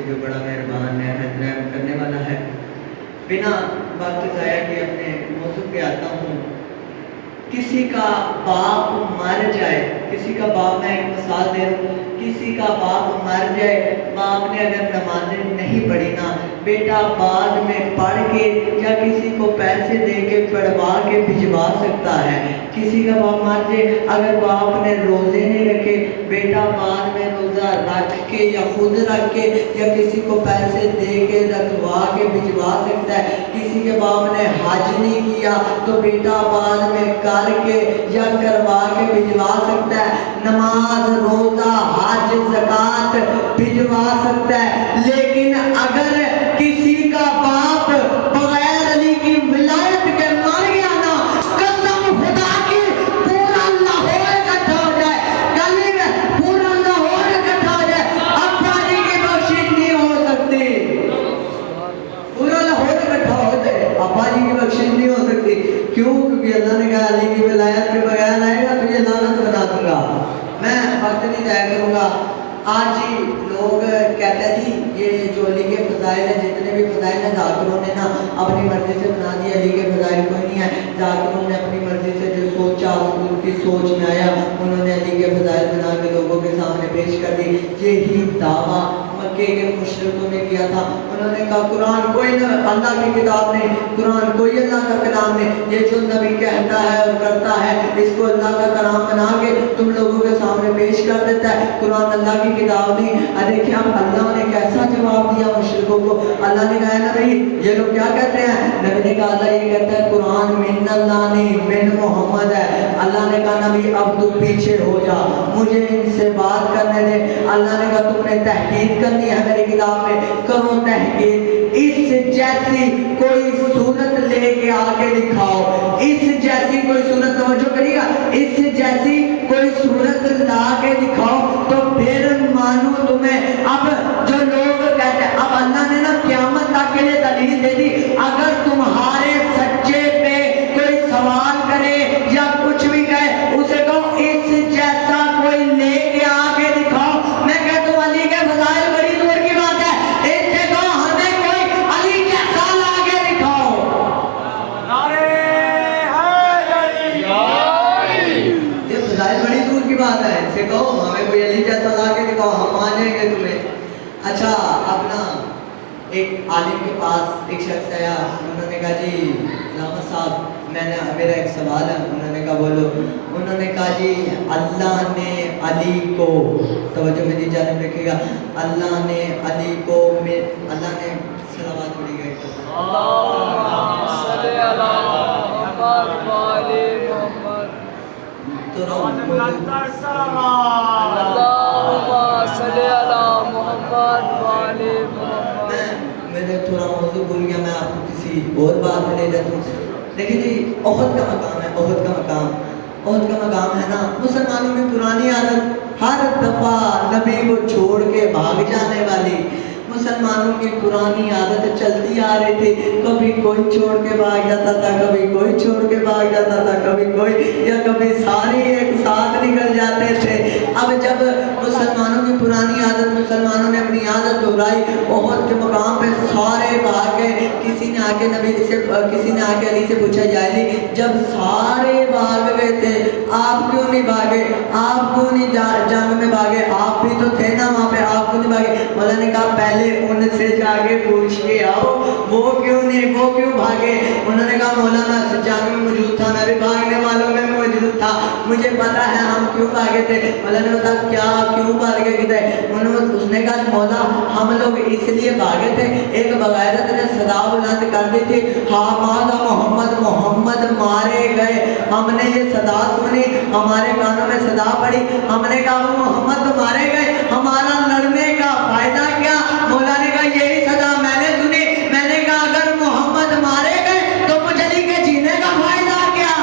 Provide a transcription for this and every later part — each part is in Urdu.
سے جو بڑا مہربان نہایت رحم کرنے والا ہے۔ بنا وقت ضائع کیے اپنے موضوع پہ آتا ہوں۔ کسی کا باپ مر جائے، کسی کا باپ، میں ایک مثال دے رہا ہوں، کسی کا باپ مر جائے، باپ نے اگر نمازیں نہیں پڑھی نا، بیٹا بعد میں پڑھ کے یا کسی کو پیسے دے کے پڑھوا کے بھجوا سکتا ہے۔ کسی کا باپ مر جائے، اگر باپ نے روزے نہیں رکھے، بیٹا بعد میں روزہ رکھ کے یا خود رکھ کے یا کسی کو پیسے دے کے رکھوا کے بھجوا سکتا ہے۔ کسی کے باپ نے حج نہیں کیا تو بیٹا بعد میں کر کے یا کروا کے بھجوا سکتا ہے۔ نماز، روزہ، حج، زکوٰۃ بھجوا سکتا ہے۔ لیکن اگر کسی کا باپ بغیر علی کی ولایت کے مر گیا نا، قسم خدا کی پورا لاہور اکٹھا ہو جائے، گلی میں پورا لاہور اکٹھا ہو جائے، ابا جی کی بخشش نہیں ہو سکتی۔ پورا لاہور اکٹھا ہو جائے، ابا جی کی بخشش نہیں ہو سکتی۔ کیوں؟ کیونکہ اللہ نے کہا علی کی ولایت کے بغیر آئے گا تو یہ لعنت بنا دوں گا۔ میں وقت نہیں ضائع کروں گا۔ آج ہی لوگ کہتے ہیں جی یہ جو علی کے فضائل ہیں، جتنے بھی فضائل ہیں ذاکروں نے نا اپنی مرضی سے بنا دیا، علی کے فضائل کوئی نہیں ہے۔ ذاکروں نے اپنی مرضی سے جو سوچا، ان کی سوچ میں آیا، انہوں نے علی کے فضائل بنا کے لوگوں کے سامنے پیش کر دی۔ یہی دعویٰ مکے کے مشرکوں نے کیا تھا۔ انہوں نے کہا قرآن کوئی اللہ کی کتاب نہیں، قرآن کوئی اللہ کا کلام نہیں، یہ جو نبی کہتا ہے اور کرتا ہے اس کو اللہ کا کلام بنا کے تم لوگوں کے سامنے پیش کر دیتا ہے، قرآن اللہ کی کتاب نہیں۔ دیکھیں اب اللہ نے کیسا جواب دیا مشرکوں کو۔ اللہ نے کہا نبی یہ لوگ کیا کہتے ہیں؟ نبی نے کہا اللہ یہ کہتا ہے قرآن من اللہ نہیں من محمد ہے۔ اللہ نے کہا نبی اب تو پیچھے ہو جا، مجھے ان سے بات کرنے دے۔ اللہ نے کہا تم نے تحقیق کرنی ہے میری کتاب میں، کرو تحقیق، اس جیسی کوئی صورت لے کے آگے دکھاؤ، اس جیسی کوئی صورت، توجہ کریے گا، اس جیسی کوئی صورت لا کے دکھاؤ تو پھر مانو تمہیں۔ اب جو لوگ کہتے ہیں، اب اللہ نے نا قیامت تک کے لیے دلیل دے دی، اگر تمہارے سچے پہ کوئی سوال کرے یا کچھ بھی کہے، اسے کہو اس جیسا کوئی لے کے آگے دکھاؤ۔ میں کہتا ہوں علی کے فضائل بڑی دور کی بات ہے، اس سے کہو ہمیں کوئی علی جیسا لا کے دکھاؤ۔ یہ فضائل بڑی دور کی بات ہے، اس سے کہو ہمیں کوئی علی جیسا لا کے دکھاؤ، ہم مان جائیں گے تمہیں۔ اچھا اب نا ایک عالم کے پاس ایک شخص آیا، انہوں نے کہا جی علامہ صاحب میرا ایک سوال ہے۔ انہوں نے کہا بولو۔ انہوں نے کہا جی اللہ نے علی کو، توجہ میری جانب رکھیے گا، اللہ نے علی کو، اللہ نے صلوات پڑھی گئی میں تھوڑا موضوع بھول گیا، میں آپ کو کسی اور بات میں لے جاتا ہوں۔ دیکھیں جی احد کا مقام ہے، احد کا مقام، احد کا مقام ہے نا مسلمانوں کی پرانی عادت، ہر دفعہ نبی کو چھوڑ کے بھاگ جانے والی مسلمانوں کی پرانی عادت چلتی آ رہی تھی۔ کبھی کوئی چھوڑ کے بھاگ جاتا تھا، کبھی کوئی چھوڑ کے بھاگ جاتا تھا، کبھی کوئی، یا کبھی سارے ایک ساتھ نکل جاتے تھے۔ اب جب مسلمانوں کی پرانی عادت، مسلمانوں نے اپنی عادت دہرائی، احد کے مقام پہ سارے بھاگ گئے۔ کسی نے آ کے کسی نے آ کے علی سے پوچھا یا علی جب سارے بھاگ گئے تھے آپ کیوں نہیں بھاگے، آپ کیوں نہیں جنگ میں بھاگے، آپ بھی تو تھے نا وہاں پہ، آپ کیوں نہیں بھاگے؟ مولا نے کہا پہلے ان سے جا کے پوچھ کے آؤ وہ کیوں بھاگے۔ انہوں نے کہا مولا میں جنگ میں موجود تھا، میں بھی بھاگنے والوں میں موجود تھا، مجھے پتا ہے ہم کیوں بھاگے تھے۔ مولا نے بتایا کیا کیوں بھاگے کدھر؟ اس نے کہا مولا ہم لوگ اس لیے بھاگے تھے، ایک بغیرت نے صدا بلند کر دی تھی، حامد محمد محمد مارے گئے۔ ہم نے یہ صدا سنی، ہمارے کانوں میں صدا پڑی، ہم نے کہا وہ محمد تو مارے گئے، ہمارا لڑنے کا فائدہ کیا؟ مولا نے کہا یہی صدا میں نے سنی، میں نے کہا اگر محمد مارے گئے تو مجھ علی کے جینے کا فائدہ کیا؟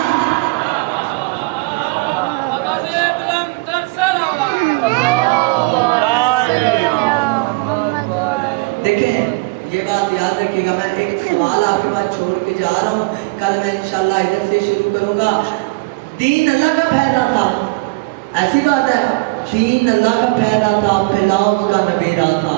دیکھیں یہ بات یاد رکھیے گا، میں ایک سوال آپ کے پاس چھوڑ کے جا رہا ہوں، کل میں انشاءاللہ ادھر سے شروع کروں گا۔ دین اللہ کا پھیلا تھا، ایسی بات ہے، دین اللہ کا پھیلا تھا، پھیلاؤ اس کا نبیرہ تھا۔